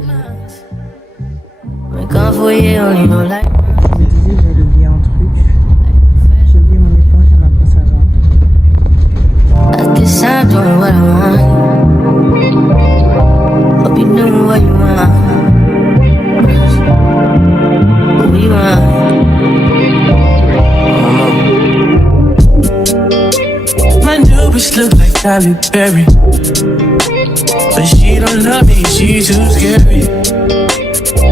Je me disais, j'allais oublier un truc. J'ai oublié mon éponge et ma brosse à dents. My new bitch look like Halle Berry, but she don't love me, she too scary.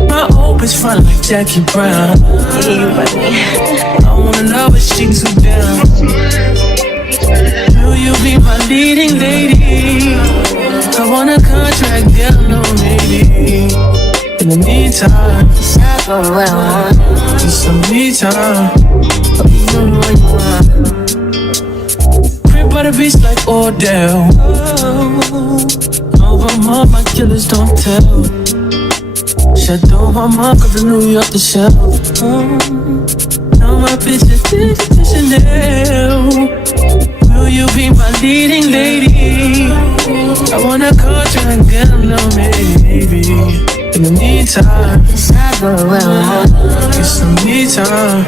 My old bitch fun like Jackie Brown. I wanna love but she too down. Will you be my leading lady? I want a contract, girl, no maybe. In the meantime, it's some me time. Crib by the beach like Odell. Over my killers don't tell. Shadow my mom cause I New York the shelf. Now my bitch is Chanel. Will you be my leading lady? I want a contract, girl, no maybe. In the meantime, it's some me time.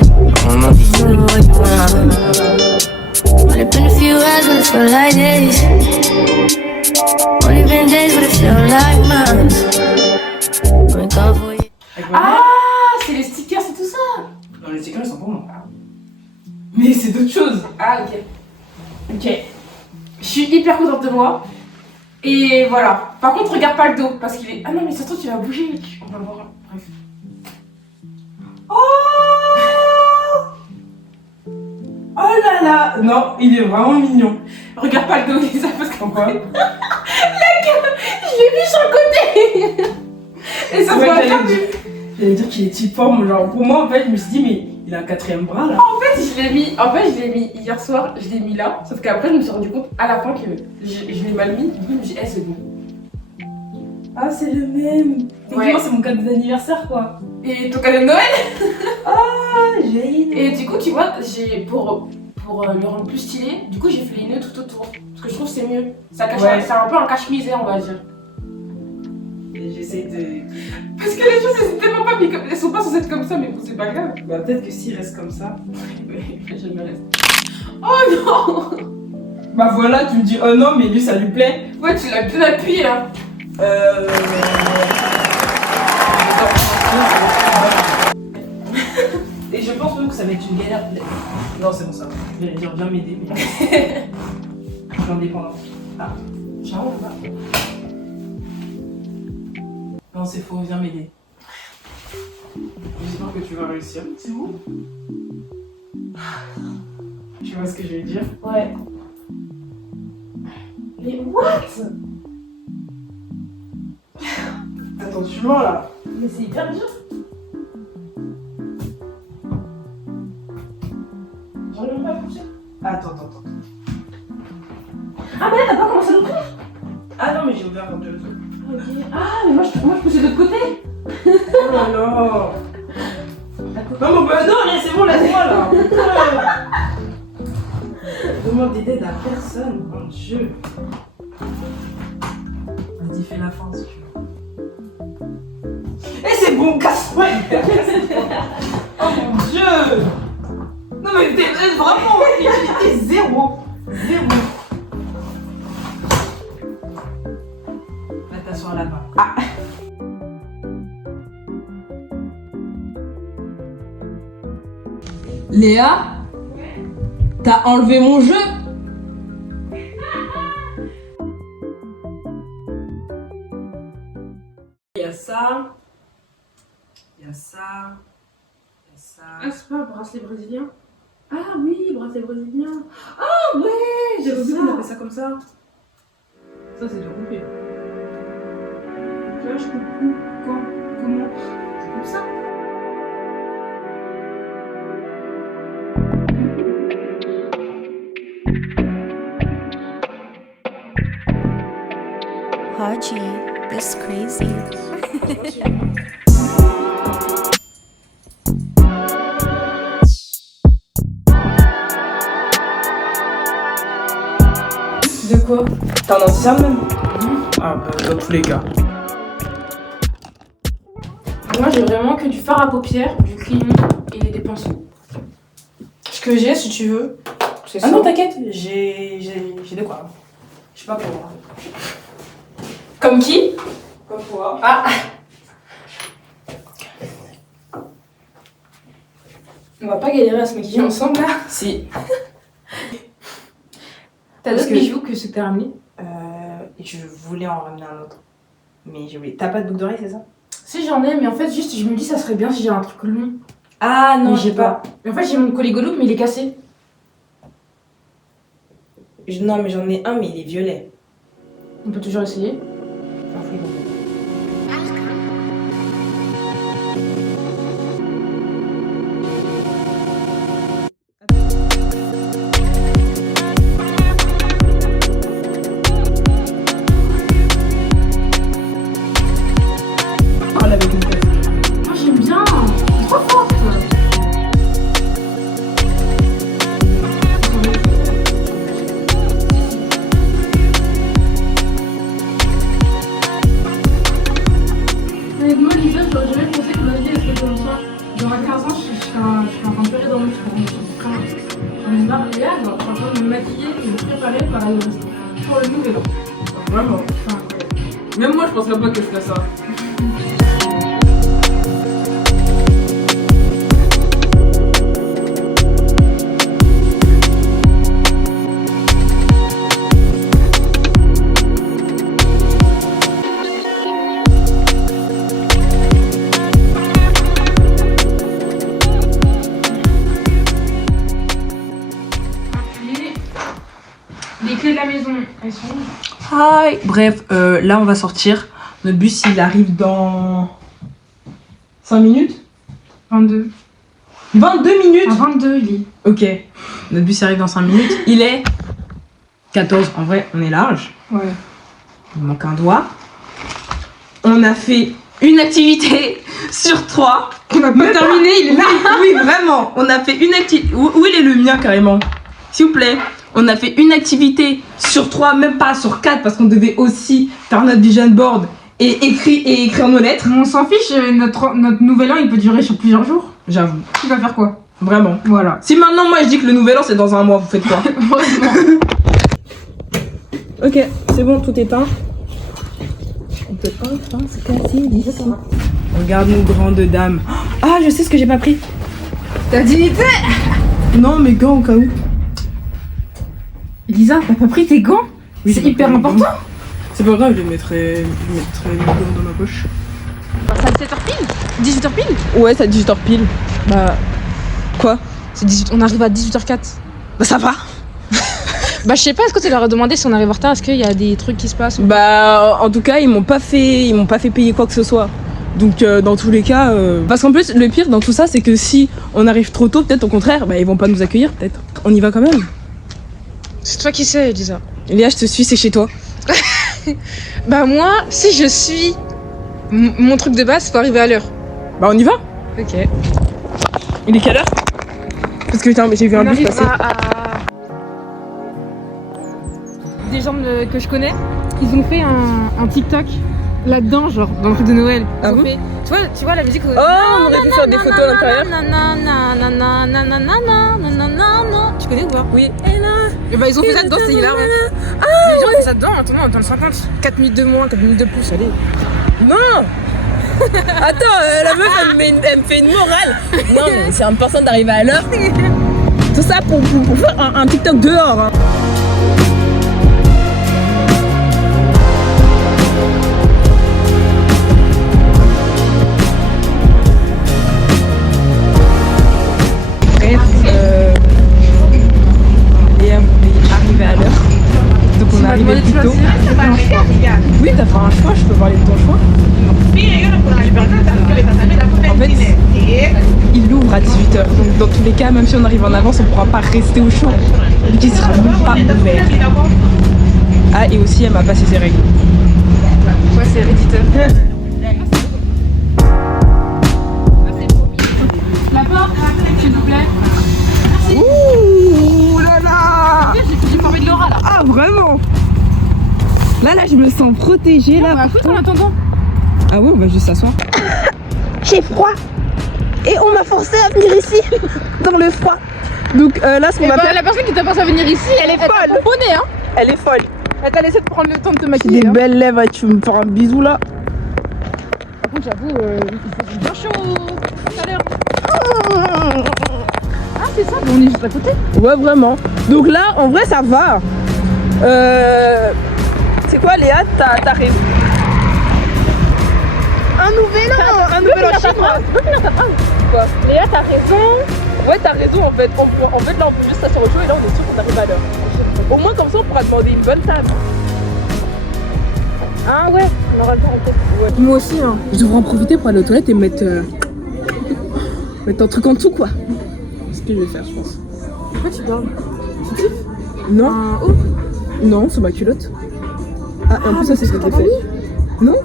Only been a few hours, but it feel like days. Only been days, but it feel like months. Ah, c'est les stickers, c'est tout ça. Non, les stickers ils sont pour moi. Mais c'est d'autres choses. Ah, ok. Ok. Je suis hyper contente de moi. Et voilà. Par contre, regarde pas le dos, parce qu'il est... Ah non, mais ça se trouve, tu vas bouger. On va le voir. Bref. Oh oh là là. Non, il est vraiment mignon. Regarde pas le dos, Lisa, parce qu'en Pourquoi? fait... Je l'ai mis sur le côté. Et ça se voit pas plus. J'allais dire qu'il est typiforme, genre pour moi en fait je me suis dit mais il a un quatrième bras là. En fait je l'ai mis hier soir, je l'ai mis là, sauf qu'après je me suis rendu compte à la fin que je l'ai mal mis, du coup je me suis dit c'est bon. Ah c'est le même. Ouais. C'est mon cadeau d'anniversaire quoi. Et ton cadeau de Noël. Ah génial. Et du coup tu vois, j'ai pour le rendre plus stylé, du coup j'ai fait les nœuds tout autour, parce que je trouve que c'est mieux. Ça cache, ouais. C'est un peu un cache-misère on va dire. J'essaie de... Parce que les choses elles sont tellement pas mis comme... Elles sont pas censées être comme ça, mais bon c'est pas grave. Bah peut-être que s'il reste comme ça. Mais je me reste. Oh non. Bah voilà, tu me dis oh non mais lui ça lui plaît. Ouais tu l'as bien appuyé là. Et je pense même que ça va être une galère. Non c'est bon ça. Je vais dire viens m'aider mais... Je suis indépendant. Ah, Genre là. non c'est faux, viens m'aider. J'espère que tu vas réussir. C'est où? Tu vois ce que je veux dire? Ouais. Mais what? Attends, tu mens là. Mais c'est hyper dur. J'arrive même pas à bouger. Attends. Ah mais là t'as pas commencé à l'ouvrir? Ah non mais j'ai ouvert un peu le truc. Ok. Ah mais moi je poussais de l'autre côté. Oh là là. Non mais bah, non, c'est bon, laisse-moi là. Demande d'aide à personne, mon dieu. Vas-y, fais la fin si tu veux. Et c'est bon, casse-toi. Oh mon dieu. Non mais t'es vraiment utilité zéro. Va t'asseoir là-bas. Ah. Léa, t'as enlevé mon jeu? Il y a ça. Ah c'est pas un bracelet brésilien? Ah oui, bracelet brésilien. Ah ouais, j'avais oublié qu'on appelle ça comme ça. Ça c'est de couper. Là je coupe où? Quand? Comment? Je coupe ça. Haji, this crazy. De quoi? T'en as ça même? Ah bah dans tous les cas. moi j'ai vraiment que du fard à paupières, du crayon et des pinceaux. Ce que j'ai, si tu veux, c'est ça. Ah non, t'inquiète, j'ai de quoi. Je sais pas pour moi. Comme qui? Comme toi. Ah. On va pas galérer à se maquiller ensemble là. Si. T'as d'autres bijoux que ceux que t'as ramenés? Et je voulais en ramener un autre. Mais j'ai oublié. T'as pas de boucle d'oreille, c'est ça? Si j'en ai, mais en fait juste je me dis ça serait bien si j'ai un truc long. Ah non, Mais j'ai pas. En fait j'ai mon collet Golouk mais il est cassé. Non, mais j'en ai un, mais il est violet. On peut toujours essayer. Enfin, faut y aller. Parle avec une tête. Moi j'aime bien. C'est trop forte. Honnêtement, Lisa, j'aurais jamais pensé que ma vie elle serait comme ça. Genre à 15 ans, je suis en train de pleurer dans mon J'en ai marre. Et là, genre, je suis en train de me maquiller et de me préparer pour aller au resto. Pour le nouvel an. Vraiment. C'est incroyable. Même moi, je penserais pas que je ferais ça. Les clés de la maison, elles sont où? Hi. Bref, là on va sortir. Notre bus il arrive dans 5 minutes. 22. 22 minutes. À 22, il est. Ok. Notre bus arrive dans 5 minutes. Il est 14. En vrai, on est large. Ouais. Il manque un doigt. On a fait une activité sur 3. On a pas terminé, il est là. Oui, vraiment. On a fait une activité. Où il est le mien carrément? S'il vous plaît. On a fait une activité sur 3, même pas sur 4, parce qu'on devait aussi faire notre vision board et écrire nos lettres. On s'en fiche, notre nouvel an il peut durer sur plusieurs jours. J'avoue. Tu vas faire quoi? Vraiment. Voilà. Si maintenant moi je dis que le nouvel an c'est dans un mois, vous faites quoi? Ok, c'est bon, tout éteint. On peut enfin se casser d'ici. Regarde nos grandes dames. Ah, je sais ce que j'ai pas pris. Ta dignité. Non, mes gants au cas où. Elisa, t'as pas pris tes gants? Oui, C'est j'ai hyper pas pris mes important. C'est pas grave, je mettrai mes gants dans ma poche. C'est à 17h pile 18h pile Ouais, c'est à 18h pile. Bah. Quoi? C'est 18... On arrive à 18h04. Bah, ça va. Bah je sais pas, est-ce que tu leur as demandé si on arrive en retard? Est-ce qu'il y a des trucs qui se passent? Bah, en tout cas, ils m'ont pas fait payer quoi que ce soit. Donc, dans tous les cas. Parce qu'en plus, le pire dans tout ça, c'est que si on arrive trop tôt, peut-être au contraire, bah, ils vont pas nous accueillir, peut-être. On y va quand même. C'est toi qui sais, Elisa. Léa, je te suis, c'est chez toi. Bah moi, si je suis mon truc de base, faut arriver à l'heure. Bah, on y va. Ok. Il est quelle heure? Parce que putain, j'ai vu un bus passer. Des gens que je connais, ils ont fait un TikTok là-dedans, genre dans le truc de Noël. Ah Ils ont bon? fait- tu vois la musique. Oh, on aurait pu faire des photos à l'intérieur. Tu connais ou pas? Oui. Et bah ils ont fait ça dedans, c'est hilarant. Les gens ont fait ça dedans, attends, dans le 50. 4 minutes de moins, 4 minutes de plus, allez. Non. Attends, la meuf, elle me fait une morale. Non, mais c'est important d'arriver à l'heure. Tout ça pour faire un TikTok dehors. Hein. Bref, Léa voulait arriver à l'heure. Donc on est arrivé plus tôt. Oui, t'as fait un choix, je peux parler de ton choix. En fait, il l'ouvre à 18h. Donc dans tous les cas, même si on arrive en avance, on pourra pas rester au chaud. Vu qu'il sera même pas ouvert. Ah, et aussi, elle m'a passé ses règles. Ouais, c'est héréditaire. La porte, s'il vous plaît. Ouh là là. J'ai parlé de Laura là. Ah, vraiment. Là, je me sens protégée là. Bah écoute, en attendant. Ah ouais, on va juste s'asseoir. j'ai froid. Et on m'a forcé à venir ici, dans le froid. Donc là, ce qu'on va faire... La personne qui t'a forcé à venir ici, elle est folle. Bonnet, hein. Elle est folle. Elle t'a laissé te prendre le temps de te maquiller. Des belles lèvres, tu veux me faire un bisou là? Par contre, j'avoue, il fait bien chaud tout à l'heure. Ah, c'est ça, on est juste à côté. Ouais, vraiment. Donc là, en vrai, ça va. C'est quoi, Léa? T'as raison. Un nouvel an chinois. Quoi? Léa, t'as raison. Ouais, t'as raison en fait. En fait, là, on peut juste s'asseoir au chaud et là, on est sûr qu'on arrive à l'heure. Au moins, comme ça, on pourra demander une bonne table. Ah ouais, on aura le temps en fait. Ouais. Moi aussi, hein. Je devrais en profiter pour aller aux toilettes et mettre un truc en dessous, quoi. C'est ce que je vais faire, je pense. Pourquoi tu parles? Non. Non, c'est ma culotte. Ah, en plus, ça, c'est ce que t'as fait. Non?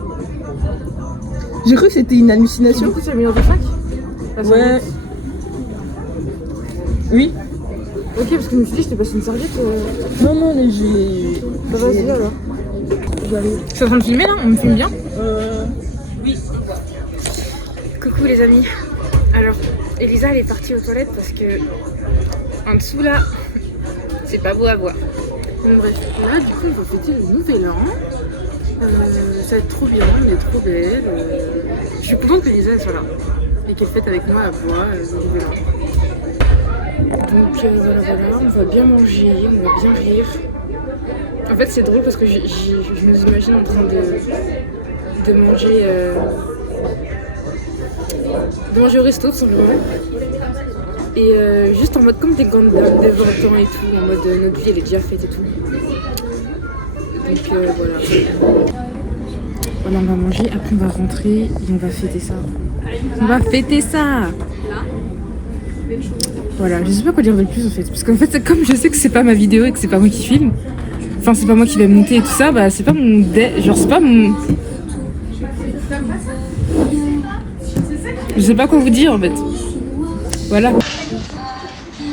J'ai cru que c'était une hallucination. Du coup, tu l'as mis dans ton sac? Ouais. Oui. Ok, parce que je me suis dit, je t'ai passé une serviette. Non, mais j'ai... Bah vas-y alors. Tu es en train de filmer là? On me filme bien? Oui. Coucou les amis. Alors, Elisa elle est partie aux toilettes parce que en dessous là, c'est pas beau à voir. Donc bref, là du coup on va fêter le nouvel an. Ça va être trop bien, elle est trop belle. Je suis contente que Elisa elle soit là et qu'elle fête avec moi à bois le nouvel an. Donc voilà, on va bien manger, on va bien rire. En fait c'est drôle parce que je nous imagine en train de manger au resto tout simplement. Et juste en mode comme des grandes dames de 20 ans et tout, en mode notre vie elle est déjà faite et tout. Donc voilà. Voilà, on va manger, après on va rentrer et on va fêter ça. On va fêter ça. Voilà, je sais pas quoi dire de plus en fait. Parce qu'en fait, comme je sais que c'est pas ma vidéo et que c'est pas moi qui filme, enfin c'est pas moi qui vais monter et tout ça, bah c'est pas mon genre c'est pas mon... Je sais pas quoi vous dire en fait. Voilà.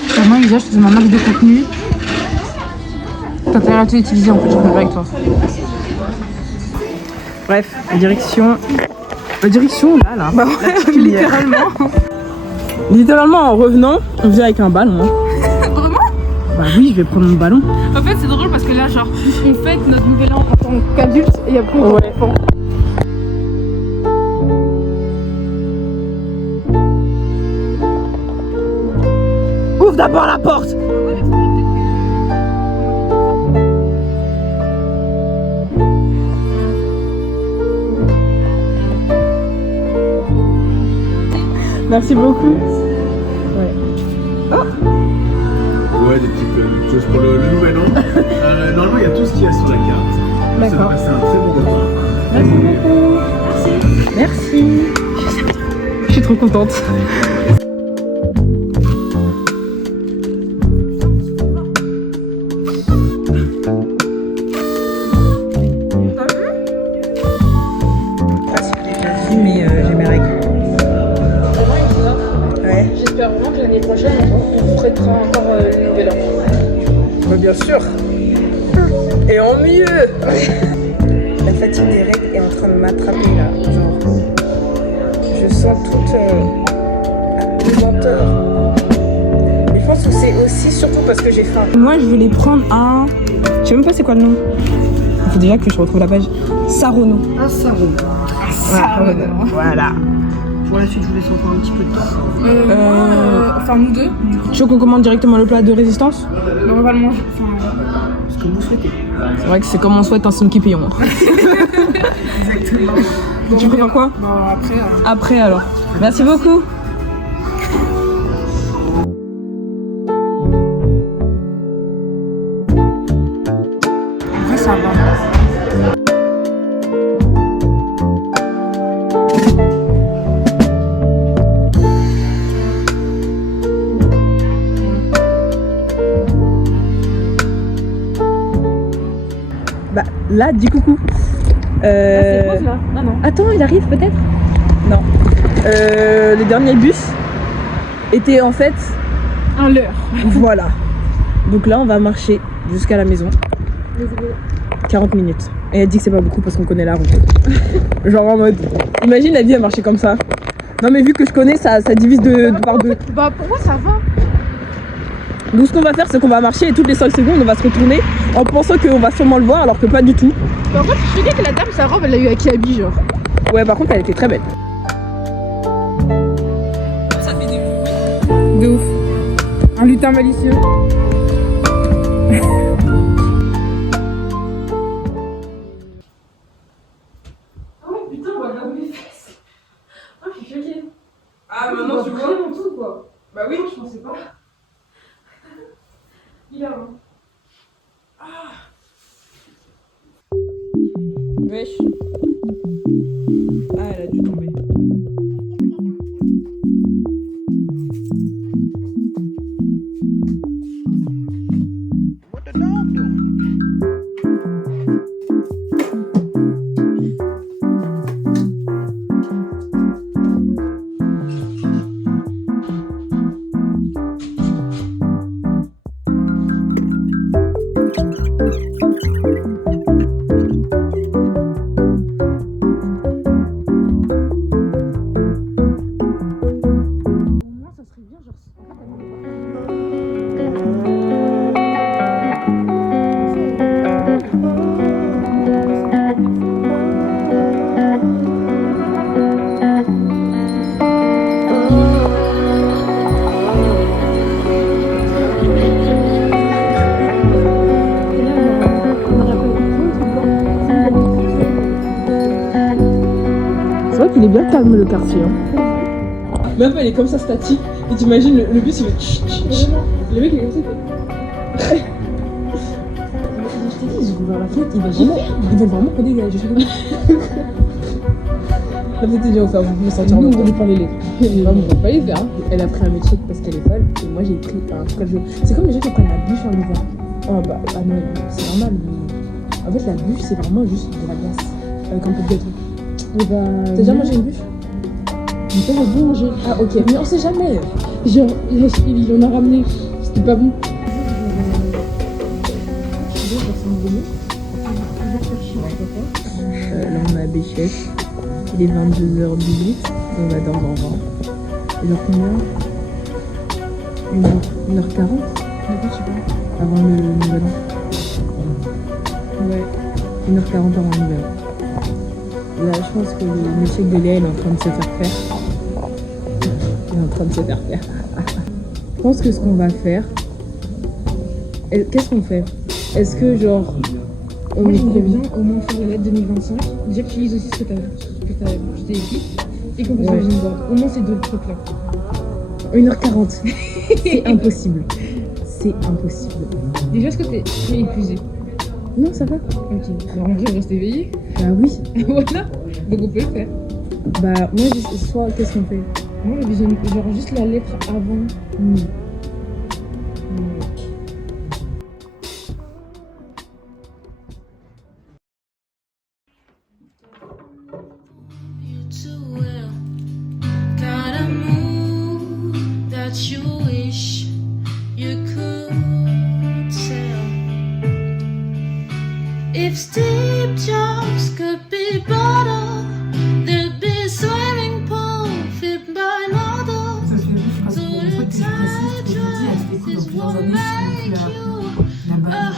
Clairement, Elisa, je te donne un max de contenu. T'as pas à tout utiliser en fait, je comprends pas avec toi. Bref, direction là. Bah ouais, littéralement. Littéralement, en revenant, on vient avec un ballon. Hein. Vraiment? Bah oui, je vais prendre mon ballon. En fait, c'est drôle parce que là, genre, on fête notre nouvel an en tant qu'adulte et après on est enfant. Ouvre d'abord la porte. Merci beaucoup. Ouais. Oh. Ouais, des petites choses pour le nouvel an. Normalement, il y a tout ce qu'il y a sur la carte. D'accord. Ça va passer un très bon repas. Merci beaucoup. Merci. Je suis trop contente. J'espère vraiment que l'année prochaine, on fêtera encore le nouvel an. Bah, bien sûr. Et en mieux. La fatigue des règles est en train de m'attraper là. Genre, je sens toute la lenteur. Mais je pense que c'est aussi surtout parce que j'ai faim. Moi, je voulais prendre un... Je sais même pas c'est quoi le nom. Il faut déjà que je retrouve la page. Sarono. Un sarron. Voilà. Pour la suite, je vous laisse encore un petit peu de temps. Enfin, nous deux. Tu veux qu'on commande directement le plat de résistance? Mais on va le manger. Enfin, Ce que vous souhaitez. C'est vrai que c'est comme on souhaite un son qui payons. Exactement. Tu préfères quoi? bon, après. Après alors. Merci beaucoup. Après, ça va. Bah là, dis coucou. C'est pause là? Ah non. Attends, il arrive peut-être? Non. Le dernier bus était en fait... Un leurre. Voilà. Donc là, on va marcher jusqu'à la maison. 40 minutes. Et elle dit que c'est pas beaucoup parce qu'on connaît la route. Genre en mode... Imagine la vie à marcher comme ça. Non mais vu que je connais, ça divise par deux. Bah pour moi ça va. Donc ce qu'on va faire, c'est qu'on va marcher et toutes les 5 secondes, on va se retourner en pensant qu'on va sûrement le voir alors que pas du tout. Par contre, je te dis que la dame, sa robe, elle l'a eu à Kiabi, genre. Ouais, par contre, elle était très belle. Ça fait des bruits. De ouf. Un lutin malicieux. Oh putain, on va laver mes fesses. Oh, je suis choquée. Ah, maintenant tu vois. Vraiment tout, quoi. Bah oui. Je pensais pas. Il a un. Wesh. Ah, elle a dû tomber. What the dog doing? C'est vrai qu'il est bien calme le quartier. Hein. Meuf, elle est comme ça statique. Et t'imagines le bus il fait tch, tch, tch. Le mec il est comme ça il fait. Je t'ai dit, j'ai ouvert la fenêtre, il va vraiment qu'on dégage. La fête est bien offerte, vous pouvez sortir en même temps de parler les. Non, mais on va pas les faire. Hein. Elle a pris un milkshake parce qu'elle est folle. Et moi j'ai pris un chocolat chaud. C'est comme les gens qui prennent la bûche en hiver. Oh bah, ah non, c'est normal. Mais... En fait, la bûche c'est vraiment juste de la glace. Avec un peu de gâteau. Et bah. T'as déjà mangé une bûche? Mon père a beau manger. Ah ok, mais on sait jamais. Genre, il en a ramené. C'était pas bon. Là on a Béchette. Il est 22h18. On va dormir. Il est combien? 1h40. De quoi tu parles? Avant le nouvel an. Ouais. 1h40 avant le nouvel an. Là, je pense que le milkshake de Léa, il est en train de se faire faire. Il est en train de se faire faire. Je pense que ce qu'on va faire... Qu'est-ce qu'on fait? Est-ce que genre... Moi j'aimerais bien au moins faire la lettre 2025. Dire que tu lises aussi ce que je t'ai écrit. Et qu'on peut faire une board. Au moins ces deux trucs là. 1h40. C'est impossible. C'est impossible. Déjà est-ce que t'es épuisé? Non, ça va. Ok. Alors en vrai on reste éveillé. Bah oui. Voilà. Donc on peut le faire. Bah moi, soit qu'est-ce qu'on fait? Moi j'ai besoin genre juste la lettre avant. You too well. Gotta move that you wish you could tell. If Steve Jobs could be butter, there'd be a swimming pool fit by model. Ça fait rire parce qu'il y a des trucs que je précise, et je vous dis, elle fait écoute dans plusieurs années, c'est plus la base.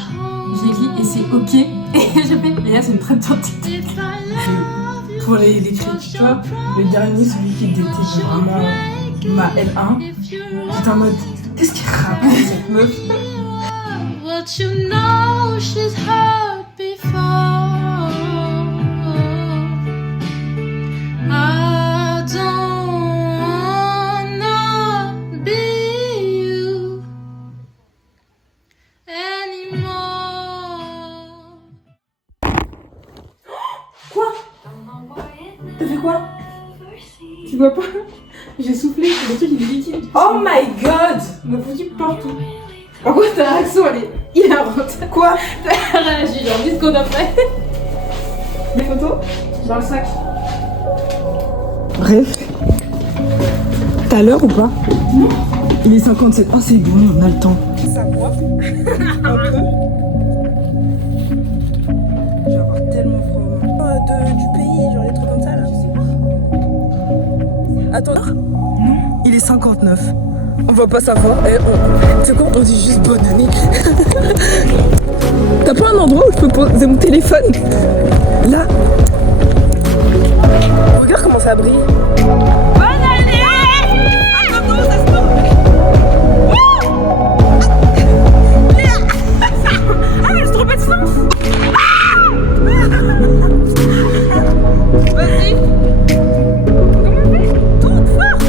J'ai écrit et c'est ok. Et j'ai fait, Léa, c'est une très bonne tactique. Pour les cris, tu vois, le dernier, celui qui était vraiment ma L1, j'étais en mode, qu'est-ce qu'elle raconte cette meuf? What you know she's heard before. I don't wanna be you anymore. Quoi? T'as fait quoi? Tu vois pas? J'ai soufflé, le truc il est liquide. Oh my god! On m'a foutu partout. Par contre, ta réaction elle est hilarante. Quoi? T'as réagi genre 10 secondes après. Les photos? Dans le sac. Bref. T'as l'heure ou pas? Non. Il est 57. Oh c'est bon, on a le temps. Ça boit. Un peu. Je vais avoir tellement froid. Du pays, genre les trucs comme ça là. Attends. Non, il est 59. On va pas savoir. Tu sais quoi, on dit juste bonne année. T'as pas un endroit où je peux poser mon téléphone? Là. Regarde comment ça brille. Bonne année! Attends, ça se tourne. Ah, mais je trouve pas de sens. Vas-y. Comment on fait? Tout fort.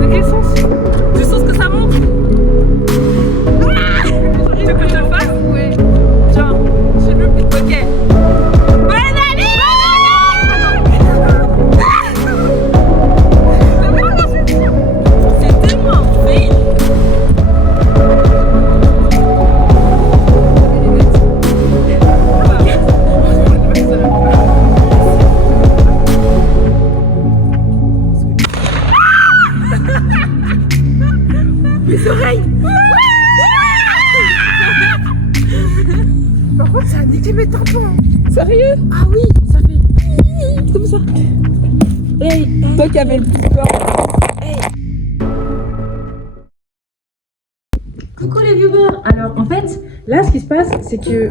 Dans quel sens? Du sens que ça monte. Tu veux que je le fasse? Oui. Tiens, je sais même plus. Ok. Bonne année! C'est tellement fail. Mes oreilles. Par contre, ça a niqué mes tampons. Sérieux? Ah oui, ça fait comme ça. Hey, toi qui avais le plus peur. Hey. Coucou les viewers. Alors en fait, là ce qui se passe, c'est que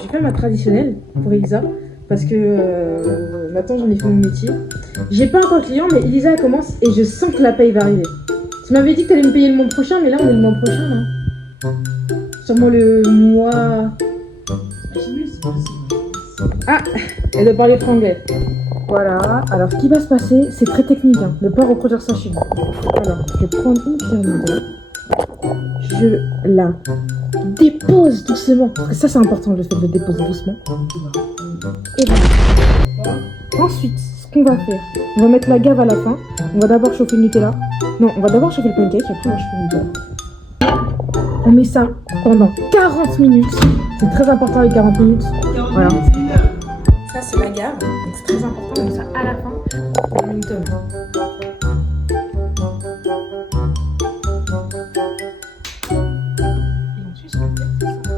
j'ai fait ma traditionnelle pour Elisa. Parce que maintenant j'en ai fait mon métier. J'ai pas encore de client, mais Elisa elle commence et je sens que la paye va arriver. Tu m'avais dit que t'allais me payer le mois prochain, mais là on est le mois prochain là. Sûrement le mois... Ah, elle doit parler franglais. Voilà, alors ce qui va se passer, c'est très technique, hein, ne pas reproduire ça chez vous. Alors, je vais prendre une pyramide. Je la dépose doucement, parce que ça c'est important le fait de le déposer doucement. Et voilà. Ensuite, ce qu'on va faire, on va mettre la gave à la fin. On va d'abord chauffer le Nutella. Non, on va d'abord chauffer le pancake, après on va chauffer le Nutella. On met ça pendant 40 minutes. C'est très important les 40 minutes. Voilà. Ça c'est la gave, donc c'est très important, on met ça à la fin. On met une tonne. Et ensuite, ce qu'on fait, c'est ça.